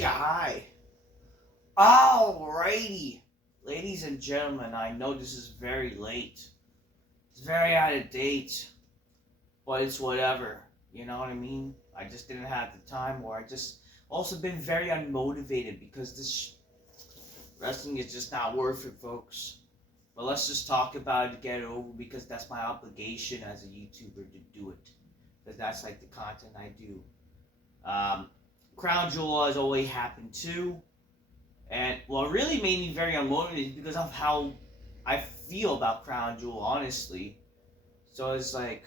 Yeah, hi. Alrighty. Ladies and gentlemen, I know this is very late. It's very out of date, but it's whatever. You know what I mean? I just didn't have the time, or I just also been very unmotivated because this wrestling is just not worth it, folks. But let's just talk about it to get it over because that's my obligation as a YouTuber to do it. Because that's like the content I do. Crown Jewel has always happened too. And what really made me very unmotivated because of how I feel about Crown Jewel, honestly. So it's like,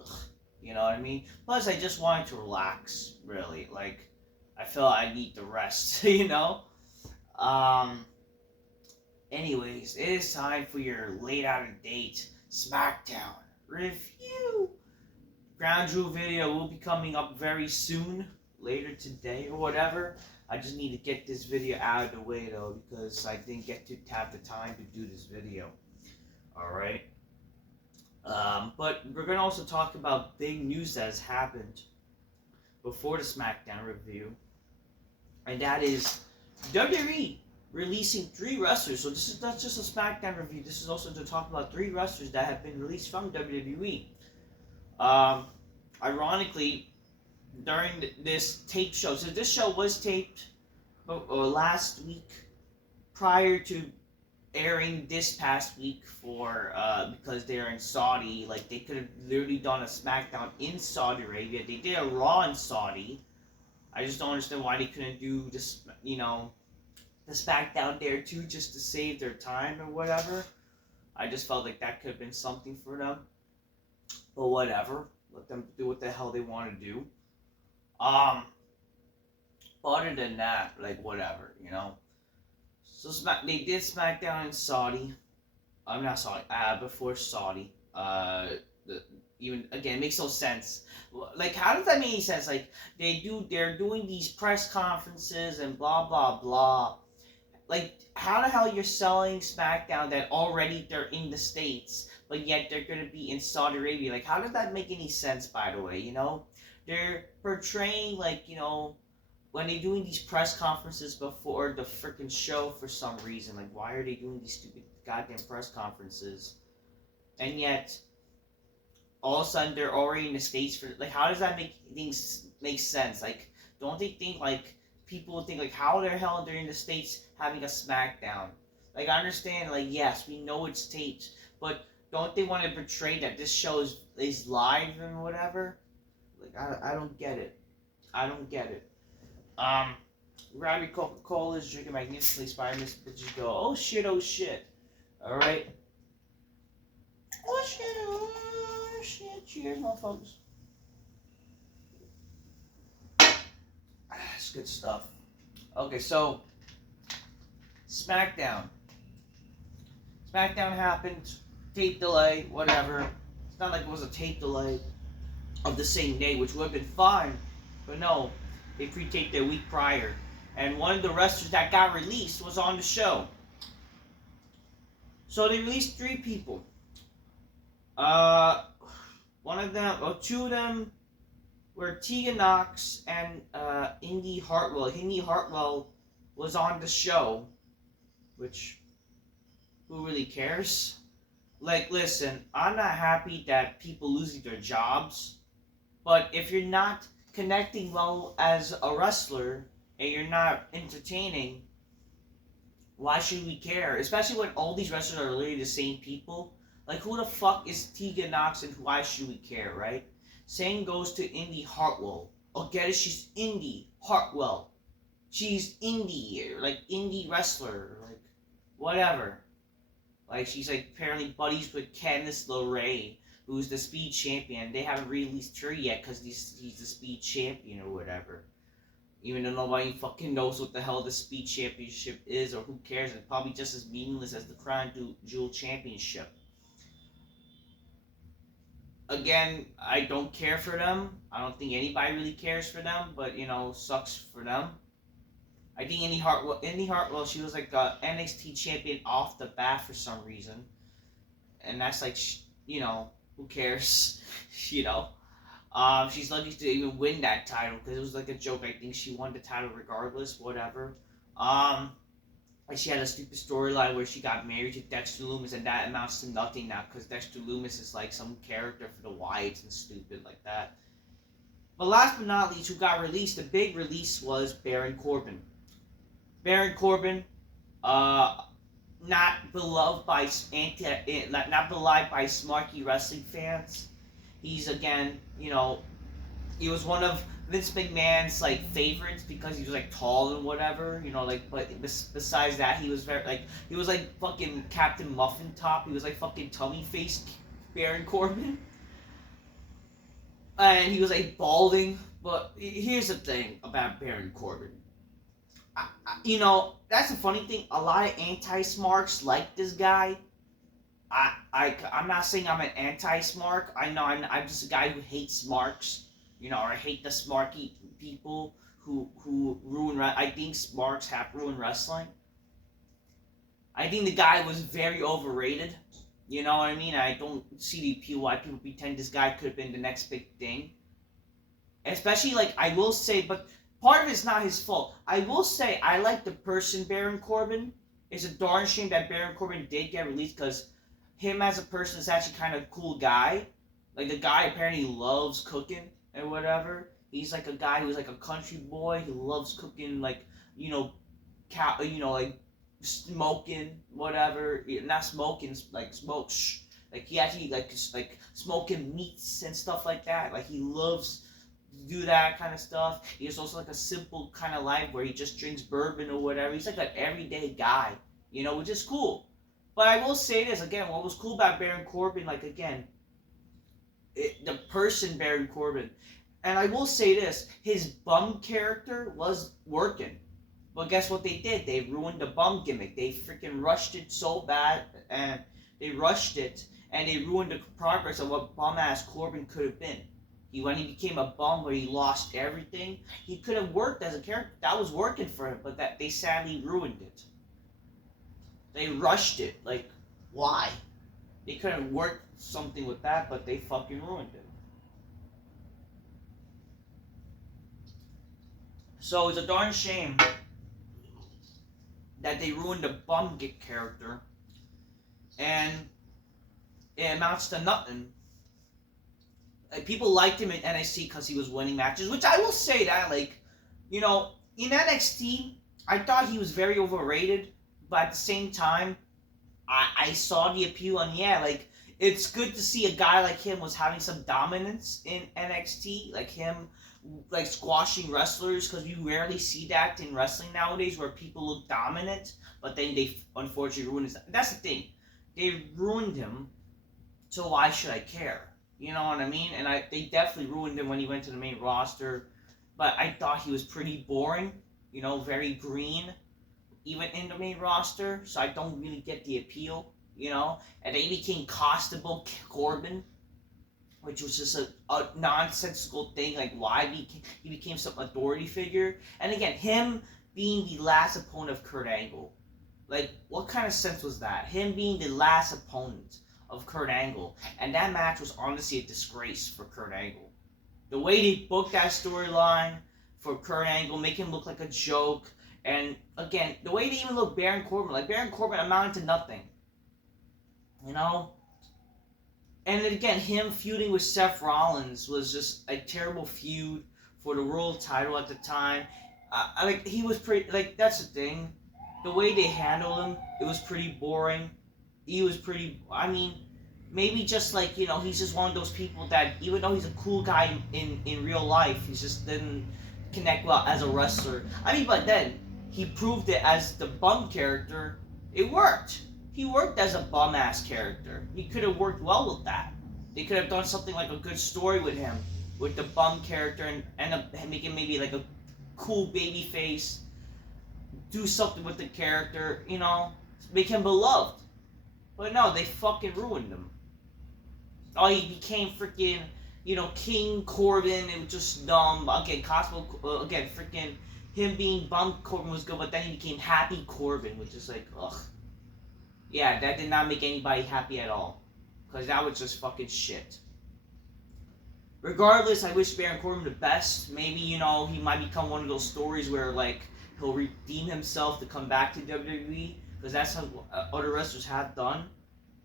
ugh, you know what I mean? Plus, I just wanted to relax, really. Like, I felt I need the rest, you know? Um, Anyways, it is time for your late out of date Smackdown review. Crown Jewel video will be coming up very soon, later today or whatever. I just need to get this video out of the way though because I didn't get to have the time to do this video. Alright. But we're going to also talk about big news that has happened before the SmackDown review. And that is WWE releasing 3 wrestlers. So this is not just a SmackDown review. This is also to talk about 3 wrestlers that have been released from WWE. Ironically, during this tape show. So this show was taped last week prior to airing this past week for because they're in Saudi. Like they could have literally done a SmackDown in Saudi Arabia. They did a Raw in Saudi. I just don't understand why they couldn't do this, the SmackDown there too, just to save their time or whatever. I just felt like that could have been something for them. But whatever. Let them do what the hell they want to do. But other than that, like whatever, So they did SmackDown in Saudi. I'm not Saudi. Before Saudi. Even again, it makes no sense. Like, how does that make any sense? Like, they're doing these press conferences and blah blah blah. Like, how the hell you're selling SmackDown that already they're in the States, but yet they're gonna be in Saudi Arabia? Like, how does that make any sense? By the way, they're portraying like when they're doing these press conferences before the freaking show for some reason. Like, why are they doing these stupid goddamn press conferences? And yet, all of a sudden, they're already in the States for... Like, how does that make things make sense? Like, don't they think, like... People think, like, how the hell they're in the States having a SmackDown? Like, I understand, like, yes, we know it's taped. But don't they want to portray that this show is live and whatever? Like, I don't get it. I don't get it. Grab your Coca-Colas, drinking magnificently inspired Miss Bitches go, oh shit. Alright? Oh shit, cheers, motherfuckers. That's good stuff. Okay, so, SmackDown. SmackDown happened, tape delay, whatever. It's not like it was a tape delay of the same day, which would have been fine, but no. They pre-taped a week prior. And one of the wrestlers that got released was on the show. So they released 3 people. Two of them were Tegan Nox and Indi Hartwell. Indi Hartwell was on the show. Which, who really cares? Like, listen, I'm not happy that people losing their jobs. But if you're not connecting well as a wrestler and you're not entertaining, why should we care? Especially when all these wrestlers are literally the same people. Like, who the fuck is Tegan Nox and why should we care, right? Same goes to Indi Hartwell. Oh, get it? She's Indi Hartwell. She's indie, like indie wrestler, like whatever. Like, she's like apparently buddies with Candice LeRae, who's the Speed Champion. They haven't released her yet because he's the Speed Champion or whatever. Even though nobody fucking knows what the hell the Speed Championship is or who cares. It's probably just as meaningless as the Crown Jewel Championship. Again, I don't care for them. I don't think anybody really cares for them, but, sucks for them. I think Indi Hartwell, she was like a NXT champion off the bat for some reason. And that's like, who cares? She's lucky to even win that title because it was like a joke. I think she won the title regardless, whatever. And she had a stupid storyline where she got married to Dexter Lumis, and that amounts to nothing now because Dexter Lumis is like some character for the Wyatts and stupid like that. But last but not least, who got released, the big release was Baron Corbin. Baron Corbin, not beloved by not beloved by smarky wrestling fans. He's again, he was one of Vince McMahon's like favorites because he was like tall and whatever, like. But besides that, he was he was like fucking Captain Muffin Top. He was like fucking tummy face Baron Corbin, and he was like balding. But here's the thing about Baron Corbin. That's the funny thing. A lot of anti-smarks like this guy. I'm not saying I'm an anti-smark. I know I'm just a guy who hates smarks. Or I hate the smarky people who ruin. I think smarks have ruined wrestling. I think the guy was very overrated. You know what I mean? I don't see the appeal why people pretend this guy could have been the next big thing. Especially, like, I will say, but part of it's not his fault. I will say, I like the person Baron Corbin. It's a darn shame that Baron Corbin did get released because him as a person is actually kind of a cool guy. Like, the guy apparently loves cooking and whatever. He's like a guy who's like a country boy who loves cooking, like, like smoking, whatever. Not smoking, like smoke. Like, he actually like smoking meats and stuff like that. Like, he loves to do that kind of stuff. He has also like a simple kind of life where he just drinks bourbon or whatever. He's like an everyday guy, which is cool. But I will say this again, what was cool about Baron Corbin, like, again, the person Baron Corbin, and I will say this, his bum character was working. But guess what they did? They ruined the bum gimmick. They freaking rushed it so bad, and they ruined the progress of what bum-ass Corbin could have been. When he became a bum where he lost everything, he could have worked as a character. That was working for him, but that they sadly ruined it. They rushed it. Like, why? They could have worked something with that, but they fucking ruined it. So it's a darn shame that they ruined the bum git character, and it amounts to nothing. Like, people liked him in NXT because he was winning matches, which I will say that, like, in NXT, I thought he was very overrated, but at the same time, I saw the appeal, and yeah, like, it's good to see a guy like him was having some dominance in NXT, like him, like, squashing wrestlers, because you rarely see that in wrestling nowadays, where people look dominant, but then they unfortunately ruin his. That's the thing, they ruined him, so why should I care? You know what I mean? And they definitely ruined him when he went to the main roster, but I thought he was pretty boring, very green, even in the main roster, so I don't really get the appeal, and then he became Costable Corbin, which was just a nonsensical thing, like why he became some authority figure, and again, him being the last opponent of Kurt Angle, like, what kind of sense was that? Him being the last opponent of Kurt Angle, and that match was honestly a disgrace for Kurt Angle. The way they booked that storyline for Kurt Angle, make him look like a joke, and again, the way they even look Baron Corbin, like Baron Corbin amounted to nothing, And again, him feuding with Seth Rollins was just a terrible feud for the world title at the time. Like, he was pretty, like, that's the thing. The way they handled him, it was pretty boring. He was pretty, maybe just like, he's just one of those people that, even though he's a cool guy in real life, he just didn't connect well as a wrestler. But then, he proved it as the bum character. It worked. He worked as a bum-ass character. He could have worked well with that. They could have done something like a good story with him, with the bum character, and end up making maybe like a cool baby face, do something with the character, make him beloved. But no, they fucking ruined him. Oh, he became freaking, King Corbin. It was just dumb. Again, Cosmo, again, freaking him being bum Corbin was good, but then he became Happy Corbin, which is like, ugh. Yeah, that did not make anybody happy at all. Because that was just fucking shit. Regardless, I wish Baron Corbin the best. Maybe, you know, he might become one of those stories where, like, he'll redeem himself to come back to WWE, because that's how other wrestlers have done.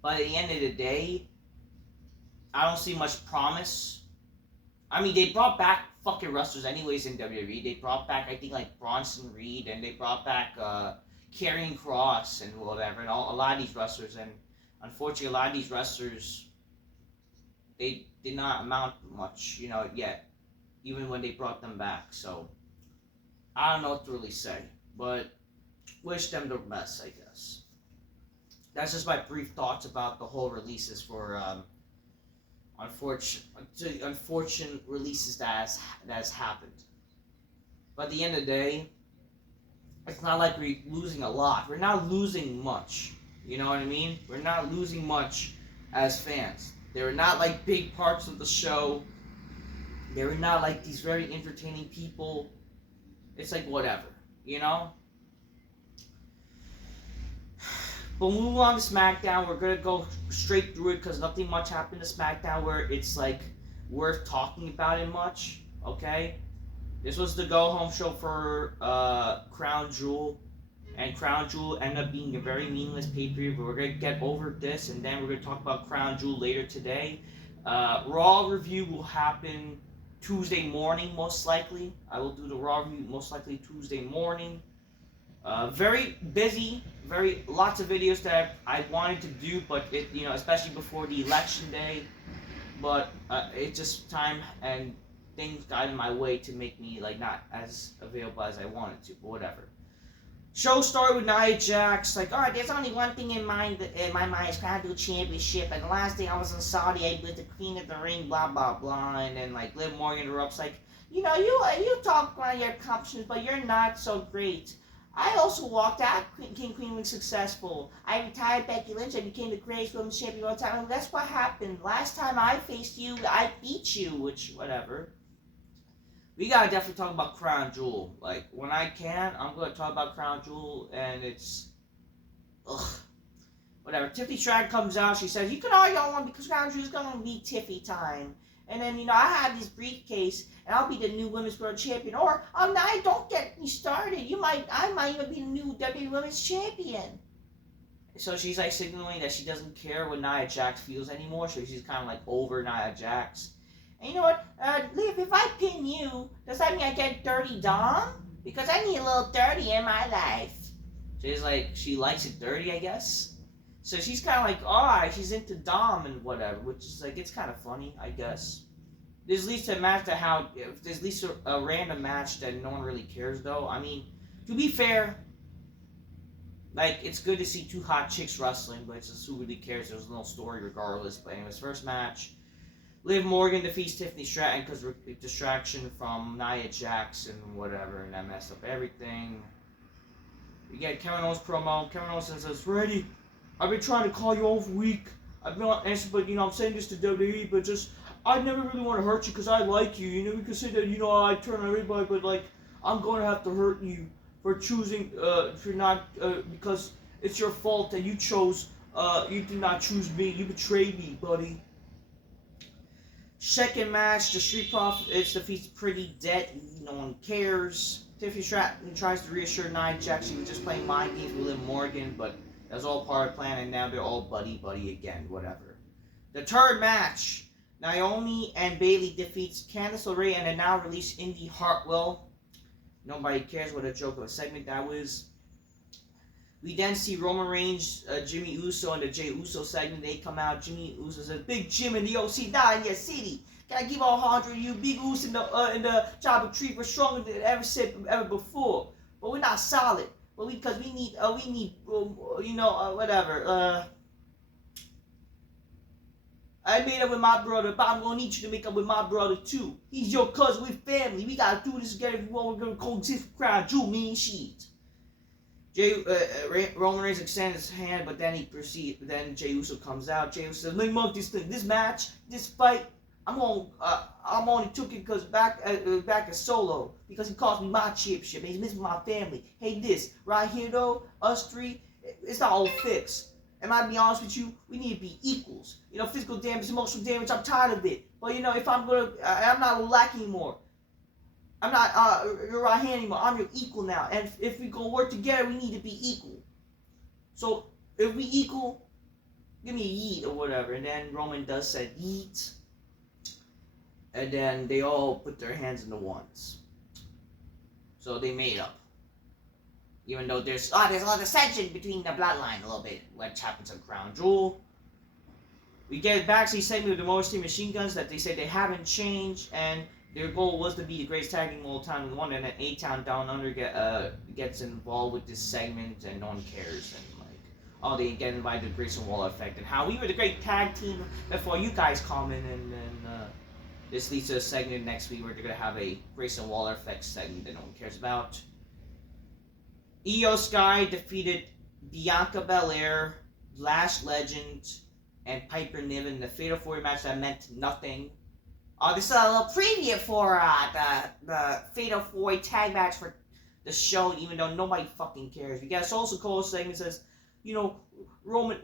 But at the end of the day, I don't see much promise. I mean, they brought back fucking wrestlers anyways in WWE. They brought back, I think, like, Bronson Reed, and they brought back Karrion Kross and whatever, and a lot of these wrestlers. And unfortunately, a lot of these wrestlers, they did not amount much, you know, yet, even when they brought them back. So, I don't know what to really say, but wish them the best, I guess. That's just my brief thoughts about the whole releases for unfortunate releases that has happened. But at the end of the day, it's not like we're losing a lot. We're not losing much. You know what I mean? We're not losing much as fans. They were not like big parts of the show. They were not like these very entertaining people. It's like whatever, you know? But move on to SmackDown. We're gonna go straight through it because nothing much happened to SmackDown where it's like worth talking about it much. Okay, this was the go home show for Crown Jewel, and Crown Jewel ended up being a very meaningless pay-per-view. But we're gonna get over this, and then we're gonna talk about Crown Jewel later today. Raw review will happen Tuesday morning, most likely. I will do the Raw review most likely Tuesday morning. Very busy, lots of videos that I wanted to do, but it, you know, especially before the election day, but it's just time and things got in my way to make me like not as available as I wanted to, but whatever. Show started with Nia Jax, like, alright, there's only one thing in my mind is Crown Jewel Championship, and the last thing I was in Saudi, I was the Queen of the Ring, blah blah blah, and then like Liv Morgan interrupts, like, you know, you talk about your accomplishments, but you're not so great. I also walked out Queen was successful. I retired Becky Lynch. I became the greatest women's champion of all time. And that's what happened. Last time I faced you, I beat you, which, whatever. We gotta definitely talk about Crown Jewel. Like, when I can, I'm gonna talk about Crown Jewel, and it's... ugh. Whatever. Tiffany Stratton comes out. She says, you can argue on one because Crown Jewel's gonna be Tiffy time. And then, you know, I have this briefcase, and I'll be the new Women's World Champion. Or, I don't get me started. I might even be the new WWE Women's Champion. So she's, like, signaling that she doesn't care what Nia Jax feels anymore. So she's kind of, like, over Nia Jax. And you know what? Liv, if I pin you, does that mean I get dirty Dom? Because I need a little dirty in my life. She's, like, she likes it dirty, I guess. So she's kind of like, alright, she's into Dom and whatever, which is like, it's kind of funny, I guess. This leads to a match that there's at least a random match that no one really cares though. I mean, to be fair, like, it's good to see two hot chicks wrestling, but it's just who really cares. There's no story regardless. But anyways, first match, Liv Morgan defeats Tiffany Stratton because of distraction from Nia Jax and whatever, and that messed up everything. We get Kevin Owens promo. Kevin Owens says, ready. I've been trying to call you all week. I've been on answer, but, you know, I'm saying this to WWE, but just, I never really want to hurt you because I like you. You know, you can say that, you know, I turn on everybody, but, like, I'm going to have to hurt you for choosing, for not, because it's your fault that you chose, you did not choose me. You betrayed me, buddy. Second match, the Street Profits defeats Pretty Dead. No one cares. Tiffany Stratton tries to reassure Nia Jax she was just playing mind games with Liv Morgan, but that was all part of the plan, and now they're all buddy-buddy again, whatever. The third match, Naomi and Bayley defeats Candice LeRae and the now released Indi Hartwell. Nobody cares what a joke of a segment that was. We then see Roman Reigns, Jimmy Uso, and the Jey Uso segment. They come out. Jimmy Uso says, "Big Jim in the OC now in your city. Can I give all 100 of you? Big Uso in the Chopper Tree for stronger than ever before. But we're not solid. But because we need whatever. I made up with my brother, but I'm gonna need you to make up with my brother too. He's your cousin, we're family. We gotta do this together if we want. We're gonna coexist with Crown Jewel, mean shit." Roman Reigns extends his hand, but then Then Jey Uso comes out. Jey Uso says, "Let me mark this thing. This match, this fight, I'm only took it because back as Solo because he cost me my championship. He's missing my family. Hey, this right here though, us three, it's not all fixed. Am I be honest with you? We need to be equals. You know, physical damage, emotional damage. I'm tired of it. well, you know, if I'm not lacking anymore. I'm not your right hand anymore. I'm your equal now. And if we gonna work together, we need to be equal. So if we equal, give me a yeet or whatever. And then Roman does said yeet. And then they all put their hands in the ones. So they made up. Even though there's a lot of dissension between the bloodline a little bit, which happens on Crown Jewel. We get backstage segment with the Motor City Machine Guns that they say they haven't changed, and their goal was to be the greatest tag team of all time in one, and then A-Town Down Under gets involved with this segment, and no one cares. And like, oh, they get invited to Grayson Waller effect, and how we were the great tag team before you guys come in, and then this leads to a segment next week where they're gonna have a Grayson Waller effect segment that no one cares about. Io Sky defeated Bianca Belair, Lash Legend, and Piper Niven in the Fatal 4 match that meant nothing. This is a little preview for the Fatal 4 tag match for the show, even though nobody fucking cares. We got a Social Call segment that says, you know, Roman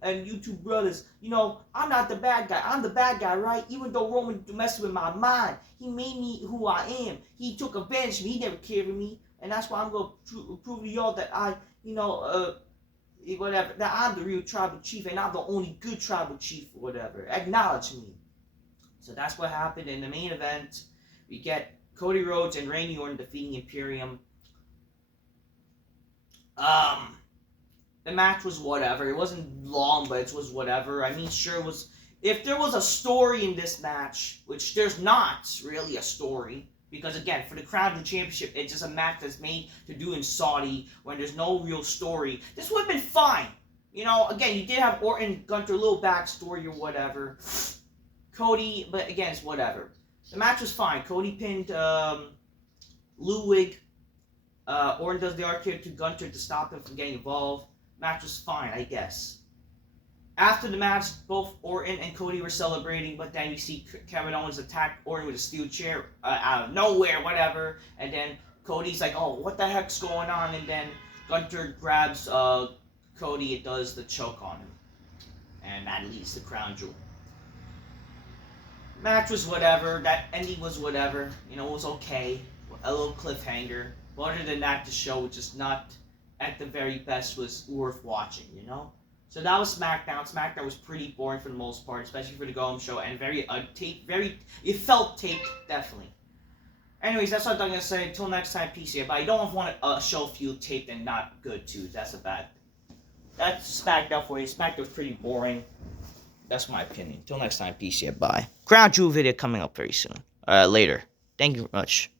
and you two brothers, you know, I'm not the bad guy. I'm the bad guy, right? Even though Roman messed with my mind, he made me who I am. He took advantage of me. He never cared for me. And that's why I'm going to prove to y'all that I, you know, whatever, that I'm the real tribal chief and I'm the only good tribal chief or whatever. Acknowledge me. So that's what happened in the main event. We get Cody Rhodes and Randy Orton defeating Imperium. The match was whatever. It wasn't long, but it was whatever. I mean, sure, it was. If there was a story in this match, which there's not really a story, because again, for the Crown Jewel Championship, it's just a match that's made to do in Saudi when there's no real story. This would have been fine. You know, again, you did have Orton, Gunter, a little backstory or whatever. Cody, but again, it's whatever. The match was fine. Cody pinned Ludwig. Orton does the arcade to Gunter to stop him from getting involved. Match was fine, I guess. After the match, both Orton and Cody were celebrating, but then you see Kevin Owens attack Orton with a steel chair out of nowhere, whatever. And then Cody's like, oh, what the heck's going on? And then Gunter grabs Cody and does the choke on him. And that leads to Crown Jewel. Match was whatever. That ending was whatever. You know, it was okay. A little cliffhanger. But other than that, the show was just not, at the very best, was worth watching, you know? So that was SmackDown. SmackDown was pretty boring for the most part, especially for the Go-Home show, and it felt taped, definitely. Anyways, that's what I'm going to say. Until next time, peace here. But I don't want a show feel taped and not good, too. That's a bad thing. That's SmackDown for you. SmackDown was pretty boring. That's my opinion. Until next time, peace here. Bye. Crown Jewel video coming up very soon. Later. Thank you very much.